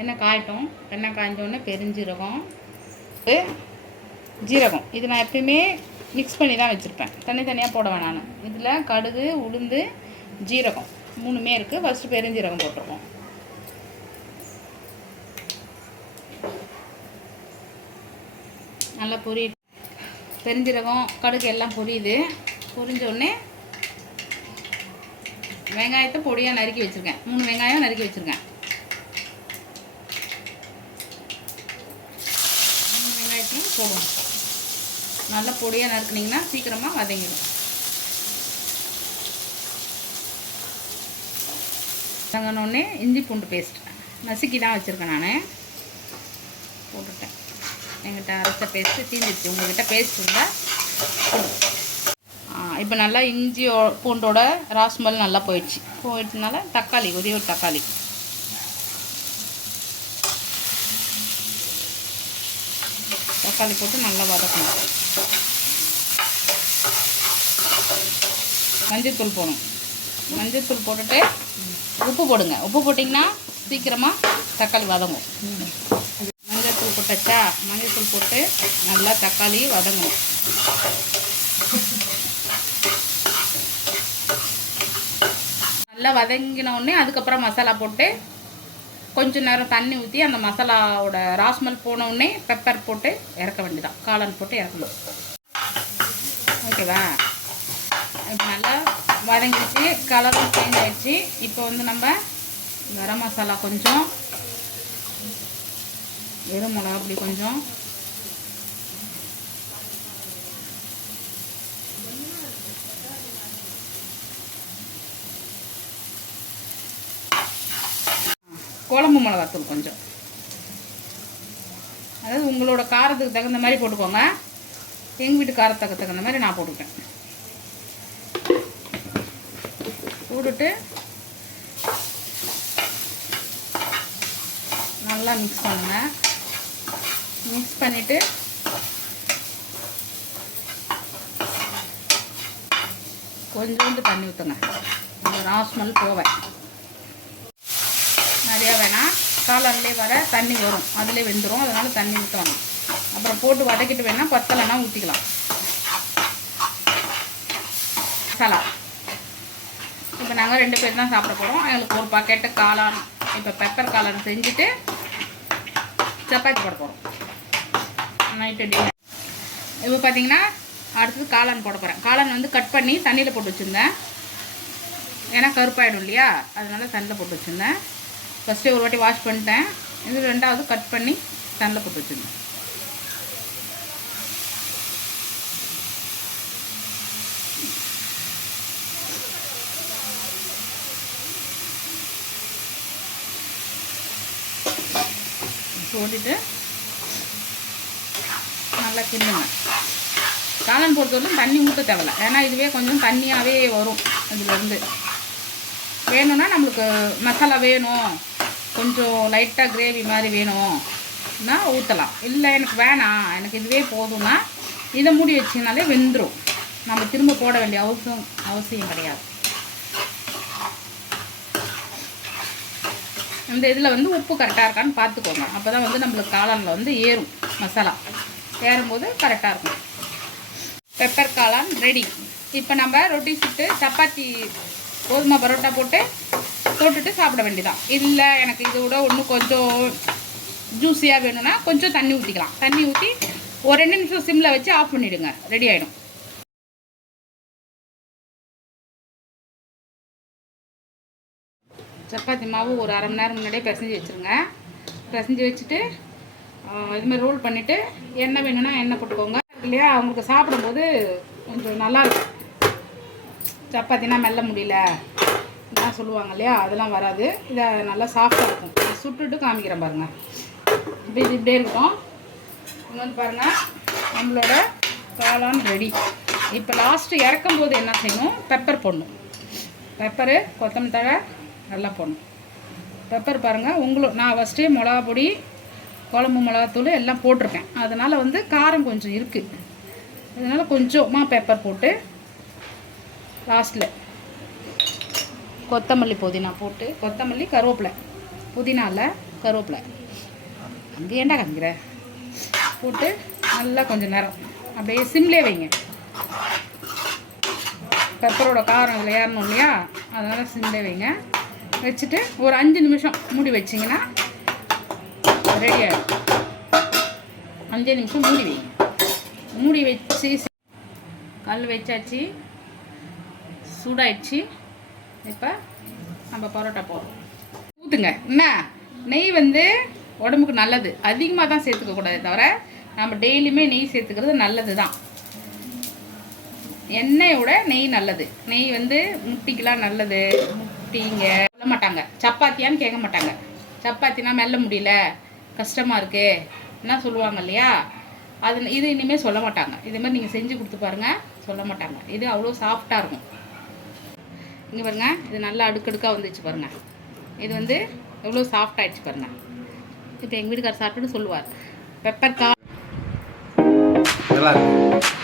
எண்ணெய் காயட்டும். எண்ணெய் காய்ஞ்சோடனே பெருஞ்சீரகம், ஜீரகம் இது நான் எப்பயுமே மிக்ஸ் பண்ணி தான் வச்சுருப்பேன். தனித்தனியாக போட வேணாம். இதில் கடுகு, உளுந்து, ஜீரகம் 3மே இருக்குது. ஃபஸ்ட்டு பெருஞ்சீரகம் போட்டுருக்கோம். நல்லா பெருஞ்சீரகம், கடுகு எல்லாம் பொரியுது. பொரிஞ்சோடனே வெங்காயத்தை பொடியாக நறுக்கி வச்சுருக்கேன். 3 வெங்காயம் நறுக்கி வச்சுருக்கேன். 3 வெங்காயத்தையும் போடுவோம். நல்லா பொடியாக நறுக்குனிங்கன்னா சீக்கிரமாக வதங்கிடும். வதங்கினோடனே இஞ்சி பூண்டு பேஸ்ட் நசுக்கி தான் வச்சுருக்கேன். நான் போட்டுட்டேன். என்கிட்ட அரைச்ச பேஸ்ட்டு தீந்துச்சு. உங்கள்கிட்ட பேஸ்ட் இருந்தால் இப்போ நல்லா இஞ்சி பூண்டோட ராஸ்மல் நல்லா போயிடுச்சுனால தக்காளி, ஒரே ஒரு தக்காளி போட்டு நல்லா வதக்கணும். மஞ்சள்தூள் போடணும். மஞ்சள்தூள் போட்டுட்டு உப்பு போடுங்க. உப்பு போட்டிங்கன்னா சீக்கிரமாக தக்காளி வதங்கும். மஞ்சள்தூள் போட்டாச்சா? மஞ்சள்தூள் போட்டு நல்லா தக்காளி வதங்கணும். நல்லா வதங்கினோடனே அதுக்கப்புறம் மசாலா போட்டு கொஞ்சம் நேரம் தண்ணி ஊற்றி அந்த மசாலாவோட ராஸ்மல் போனோடனே பெப்பர் போட்டு இறக்க வேண்டியதான். காளான் போட்டு இறக்கணும். ஓகேவா? இப்போ நல்லா வதங்கிடுச்சு. கலரும் சேஞ்ச் ஆகிடுச்சு. இப்போ நம்ம கரம் மசாலா கொஞ்சம், வெறும் மிளகா அப்படி கொஞ்சம், குழம்பு மிளகாத்தூள் கொஞ்சம், அதாவது உங்களோட காரத்துக்கு தகுந்த மாதிரி போட்டுக்கோங்க. எங்கள் வீட்டு காரத்துக்கு தகுந்த மாதிரி நான் போட்டுப்பேன். போட்டுட்டு நல்லா மிக்ஸ் பண்ணுங்க. மிக்ஸ் பண்ணிவிட்டு கொஞ்சோண்டு தண்ணி ஊற்றுங்க. அந்த ராஸ்மல் போவேன். நிறையா வேணாம். காளான்லேயே வர தண்ணி வரும், அதிலே வெந்துடும். அதனால் தண்ணி ஊற்றணும். அப்புறம் போட்டு வதக்கிட்டு வேணால் பத்தலைன்னா ஊற்றிக்கலாம். மசாலா இப்போ நாங்கள் 2 பேர் தான் சாப்பிட போகிறோம். எங்களுக்கு ஒரு பாக்கெட்டு காளான், இப்போ பெப்பர் காளான் செஞ்சுட்டு சப்பாத்தி போட போகிறோம். Night dinner. இப்போ பார்த்தீங்கன்னா அடுத்தது காளான் போட போகிறேன். காளான் கட் பண்ணி தண்ணியில் போட்டு வச்சுருந்தேன். ஏன்னா கருப்பாயிடும் இல்லையா, அதனால் தண்ணியில் போட்டு வச்சுருந்தேன். ஃபஸ்ட்டு ஒரு வாட்டி வாஷ் பண்ணிட்டேன். இது 2வது கட் பண்ணி தண்ணியில் போட்டு வச்சுருந்தேன். போட்டுட்டு நல்லா கிண்டுங்க. காளான் பொறுத்தவரைக்கும் தண்ணி ஊற்ற தேவையில்ல. ஏன்னா இதுவே கொஞ்சம் தண்ணியாகவே வரும். இதுலேருந்து வேணும்னா நம்மளுக்கு மசாலா வேணும், கொஞ்சம் லைட்டாக கிரேவி மாதிரி வேணும்னா ஊற்றலாம். இல்லை எனக்கு வேணாம், எனக்கு இதுவே போதும்னா இதை மூடி வச்சிங்கனாலே வெந்துடும். நம்ம திரும்ப போட வேண்டிய அவசியம் கிடையாது. இந்த இதில் உப்பு கரெக்டாக இருக்கான்னு பார்த்துக்கோங்க. அப்போ தான் நம்மளுக்கு காளானில் ஏறும். மசாலா ஏறும்போது கரெக்டாக இருக்கும். பெப்பர் காளான் ரெடி. இப்போ நம்ம ரொட்டி சுட்டு சப்பாத்தி, கோதுமை பரோட்டா போட்டு தொட்டுட்டு சாப்பிட வேண்டியதான். இல்லை எனக்கு இதை விட இன்னும் கொஞ்சம் ஜூஸியாக வேணும்னா கொஞ்சம் தண்ணி ஊற்றிக்கலாம். தண்ணி ஊற்றி ஒரு 2 நிமிஷம் சிம்மில் வச்சு ஆஃப் பண்ணிவிடுங்க. ரெடி ஆகிடும். சப்பாத்தி மாவு ஒரு 1/2 மணி நேரம் முன்னாடியே பிசைஞ்சு வச்சுருங்க. பிசைஞ்சு வச்சுட்டு இதுமாதிரி ரோல் பண்ணிவிட்டு எண்ணெய் வேணும்னா எண்ணெய் போட்டுக்கோங்க. இல்லையா, அவங்களுக்கு சாப்பிடும்போது கொஞ்சம் நல்லாயிருக்கும். சப்பாத்தினா மெல்ல முடியல என்ன சொல்லுவாங்க இல்லையா, அதெல்லாம் வராது. இதை நல்லா சாஃப்டாக இருக்கும். சுட்டுட்டு காமிக்கிறேன் பாருங்கள். இப்போ இது இப்படியே இருக்கும். இங்கே பாருங்கள், நம்மளோட காளான் ரெடி. இப்போ லாஸ்ட்டு இறக்கும் போது என்ன செய்யணும், பெப்பர் போடணும். பெப்பரு, கொத்தமல்லி தழை நல்லா போடணும். பெப்பர் பாருங்கள், நான் ஃபஸ்ட்டே மிளகா பொடி, குழம்பு மிளகாத்தூள் எல்லாம் போட்டிருக்கேன். அதனால் காரம் கொஞ்சம் இருக்குது. அதனால் கொஞ்சமாக பெப்பர் போட்டு லாஸ்ட்டில் கொத்தமல்லி புதினா போட்டு, கொத்தமல்லி கருவேப்பிலை, புதினாவில் கருவேப்பிலை அங்கே ஏண்டா காமிக்கிற போட்டு நல்லா கொஞ்சம் நேரம் அப்படியே சிம்லே வைங்க. பெப்பரோட காரம் இதில் ஏறணும் இல்லையா, அதனால் சிம்லே வைங்க. வச்சுட்டு ஒரு 5 நிமிஷம் மூடி வச்சிங்கன்னா ரெடி ஆகிடும். 5 நிமிஷம் மூடி வைங்க. மூடி வச்சு கல் வச்சாச்சு, சூடாயிடுச்சு. இப்போ நம்ம பரோட்டா போடுறோம். ஊற்றுங்க. என்ன நெய் வந்து உடம்புக்கு நல்லது, அதிகமாக தான் சேர்த்துக்கக்கூடாது. தவிர நம்ம டெய்லியுமே நெய் சேர்த்துக்கிறது நல்லது தான். எண்ணெயோட நெய் நல்லது. நெய் வந்து முட்டிக்கெலாம் நல்லது. முட்டிங்க சொல்ல மாட்டாங்க, சப்பாத்தியான்னு கேட்க மாட்டாங்க. சப்பாத்தினா மெல்ல முடியல, கஷ்டமாக இருக்குது என்ன சொல்லுவாங்க இல்லையா, இது இனிமேல் சொல்ல மாட்டாங்க. இதேமாதிரி நீங்கள் செஞ்சு கொடுத்து பாருங்கள், சொல்ல மாட்டாங்க. இது அவ்வளோ சாஃப்டாக இருக்கும். இங்கே பாருங்கள், இது நல்லா அடுக்கடுக்காக வந்துச்சு பாருங்கள். இது வந்து எவ்வளோ சாஃப்ட் ஆகிடுச்சு பாருங்கள். இப்போ எங்கள் வீட்டுக்காரர் சாப்பிட்டுட்டு சொல்லுவார், பெப்பர் நல்லா இருக்கும்.